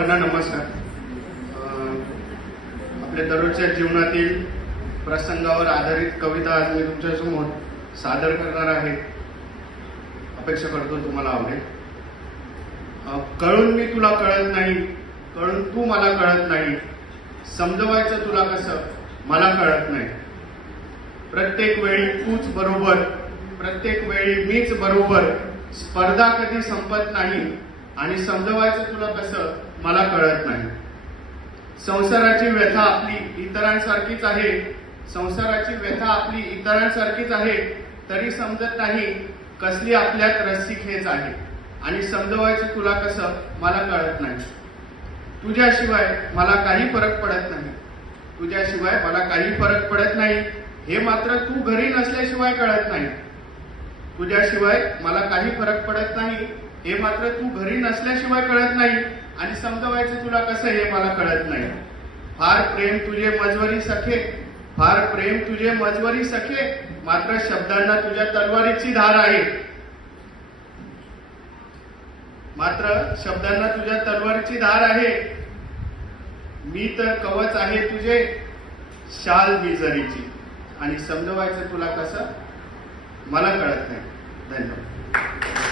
नमस्कार. आपल्या दररोजच्या जीवनातील प्रसंगावर आधारित कविता आज मी तुमच्यासमोर सादर करणार आहे. अपेक्षा करतो तुम्हाला आवडेल. कळून मी तुला कळत नाही, कळून तू मला कळत नाही, समजवायचं तुला कसं मला कळत नाही. प्रत्येक वेळी तूच बरोबर, प्रत्येक वेळी मीच बरोबर, स्पर्धा कधी संपत नाही आणि समजवायचं तुला कसं मला कळत नाही. संसाराची व्यथा आपली इतरांसारखीच आहे, संसाराची व्यथा आपली इतरांसारखीच आहे, तरी समजत नाही कसली आपल्यात रसिक हेच आहे आणि समजवायचं तुला कसं मला कळत नाही. तुझ्याशिवाय मला काही फरक पडत नाही, तुझ्याशिवाय मला काही फरक पडत नाही, हे मात्र तू घरी नसल्याशिवाय कळत नाही. तुझ्याशिवाय मला काही फरक पडत नाही, हे मात्र तू घरी नसल्याशिवाय कळत नाही आणि समजवायचं तुला कसं हे मला कळत नाही. फार प्रेम तुझे मजवरी सखे, फार प्रेम तुझे मजवरी सखे, मात्र शब्दांना तुझ्या तलवारीची धार आहे, मात्र शब्दांना तुझ्या तलवारीची धार आहे. मी तर कवच आहे तुझे, शाल मी जरीची, आणि समजवायचं तुला कसं मला कळत नाही. धन्यवाद.